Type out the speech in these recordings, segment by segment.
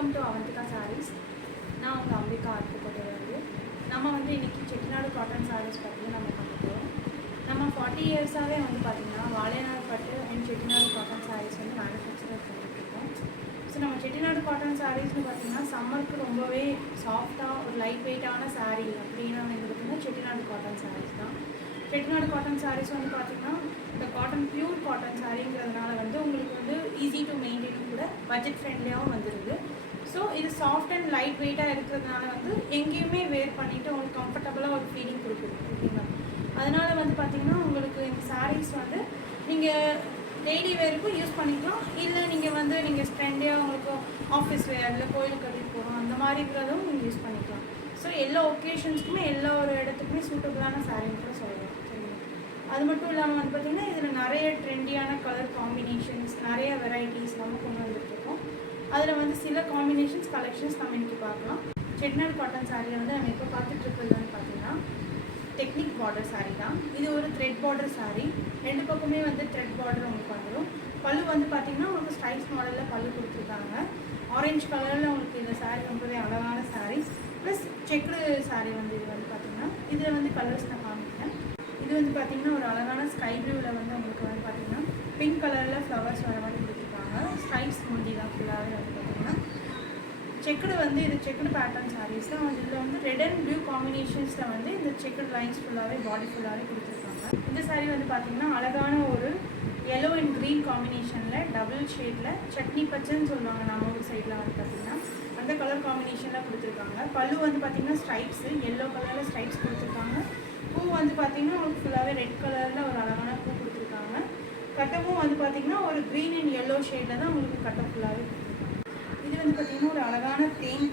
Welcome to Avantika saris. நான் உங்கள் அம்பிகா ஆர்ப்புக்கோட்டையிலேருந்து. நம்ம இன்றைக்கி செட்டிநாடு காட்டன் சாரீஸ் பற்றி நம்ம பார்க்க போகிறோம். நம்ம 40 இயர்ஸாகவே பார்த்திங்கன்னா வாழைநாடு பட்டு and Chettinad cotton saris manufacture பண்ணிட்டுருக்கோம். ஸோ நம்ம செட்டிநாடு காட்டன் சாரீஸ்னு பார்த்திங்கன்னா சம்மருக்கு ரொம்பவே சாஃப்டாக ஒரு லைட் வெயிட்டான சாரீ அப்படின்னு பார்த்திங்கன்னா செட்டிநாடு காட்டன் சாரீஸ் தான். செட்டிநாடு காட்டன் சாரீஸ் பார்த்திங்கன்னா இந்த காட்டன் பியூர் காட்டன் சாரீங்கிறதுனால உங்களுக்கு ஈஸி டு மெயின்டைனும் கூட பட்ஜெட் ஃப்ரெண்ட்லியாகவும் வந்துடுது. ஸோ இது சாஃப்ட் அண்ட் லைட் வெயிட்டாக இருக்கிறதுனால எங்கேயுமே வேர் பண்ணிவிட்டு உங்களுக்கு கம்ஃபர்டபுளாக ஒரு ஃபீலிங் கொடுக்குது. ஓகேங்களா? அதனால் பார்த்திங்கன்னா உங்களுக்கு இந்த சாரீஸ் நீங்கள் டெய்லி வேருக்கும் யூஸ் பண்ணிக்கலாம். இல்லை நீங்கள் ஃப்ரெண்டியாக உங்களுக்கு ஆஃபீஸ் வேர் இல்லை கோயிலுக்கு கட்டிட்டு போகிறோம் அந்த மாதிரி இருக்கிறதும் நீங்கள் யூஸ் பண்ணிக்கலாம். ஸோ எல்லா ஒகேஷன்ஸ்க்குமே எல்லா ஒரு இடத்துக்குமே சூட்டபுளான சாரீன்னு கூட சொல்லலாம். அது மட்டும் இல்லாமல் பார்த்திங்கன்னா இதில் நிறைய ட்ரெண்டியான கலர் காம்பினேஷன்ஸ், நிறைய வெரைட்டிஸ் நம்ம கொண்டு வந்துட்டுருக்கோம். அதில் சில காம்பினேஷன்ஸ் கலெக்ஷன்ஸ் நம்ம இன்றைக்கி பார்க்கலாம். செட்டிநாடு காட்டன் சாரியில் நம்ம இப்போ பார்த்துட்ருக்கிறது பார்த்திங்கன்னா டெக்னிக் பார்டர் சாரீ தான். இது ஒரு த்ரெட் பார்டர் சாரீ. ரெண்டு பக்கமே த்ரெட் பார்டர் உங்களுக்கு வந்துடும். பல்லு பார்த்திங்கன்னா உங்களுக்கு ஸ்டைல்ஸ் மாடலில் பல்லு கொடுத்துருக்காங்க. ஆரஞ்சு கலரில் உங்களுக்கு இந்த சாரீ ரொம்பவே அழகான சாரீ. ப்ளஸ் செக்குடு சாரீ இது பார்த்திங்கன்னா இதில் கலர்ஸ் நான் காமிக்கிறேன். இது பார்த்திங்கன்னா ஒரு அழகான ஸ்கை ப்ளூவில் உங்களுக்கு பார்த்திங்கன்னா பிங்க் கலரில் ஃப்ளவர்ஸ் வர மாதிரி கொடுத்துருக்காங்க. ஸ்டைல்ஸ் முந்தி தான் ஃபுல்லாகவே பார்த்திங்கன்னா செக்குடு இது செக்குடு பேட்டர்ன் சாரீஸ் தான். இதில் ரெட் அண்ட் ப்ளூ காம்பினேஷன்ஸில் இந்த செக்குடு லைன்ஸ் ஃபுல்லாகவே பாடி ஃபுல்லாகவே கொடுத்துருக்காங்க. இந்த சாரீ பார்த்திங்கன்னா அழகான ஒரு yellow அண்ட் க்ரீன் காம்பினேஷனில் டபுள் ஷேடில் சட்னி பச்சைன்னு சொல்லுவாங்க நம்ம ஊர் சைடில் பார்த்திங்கன்னா அந்த கலர் காம்பினேஷனில் கொடுத்துருக்காங்க. பல்லு பார்த்திங்கன்னா ஸ்ட்ரைப்ஸு எல்லோ கலரில் ஸ்ட்ரைப்ஸ் கொடுத்துருக்காங்க. பூ பார்த்திங்கன்னா உங்களுக்கு ஃபுல்லாகவே ரெட் கலரில் ஒரு அழகான பூ கொடுத்துருக்காங்க. கட்டமும் பார்த்திங்கன்னா ஒரு க்ரீன் அண்ட் எல்லோ ஷேடில் தான் உங்களுக்கு கட்டம் ஃபுல்லாகவே கொடுத்துருக்காங்க. இது பார்த்திங்கன்னா ஒரு அழகான தேன்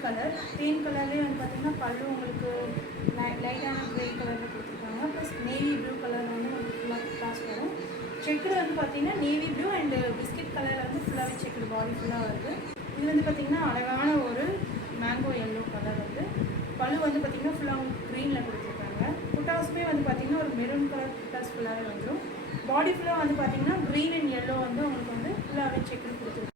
கலர்லேயே பார்த்திங்கன்னா பல்லு உங்களுக்கு லைட்டான க்ரே கலரில் கொடுத்துருக்காங்க. ப்ளஸ் நேவி ப்ளூ கலர் உங்களுக்கு ஃபுல்லாக கிளாஸ் வரும். செக்குடு பார்த்திங்கன்னா நேவி ப்ளூ அண்டு பிஸ்கட் கலரில் ஃபுல்லாகவே செக்குடு பாடி ஃபுல்லாக வருது. இது பார்த்திங்கன்னா அழகான ஒரு மேங்கோ எல்லோ கலர் பல்லு பார்த்திங்கன்னா ஃபுல்லாக உங்களுக்கு க்ரீனில் கொடுத்துருக்காங்க. புட்டாஸுமே பார்த்திங்கன்னா ஒரு மெரூன் கலர் புட்டாஸ் ஃபுல்லாகவே வந்துடும். பாடி ஃபுல்லாக பார்த்திங்கன்னா க்ரீன் அண்ட் எல்லோ உங்களுக்கு ஃபுல்லாகவே செக்குடு கொடுத்துருக்காங்க.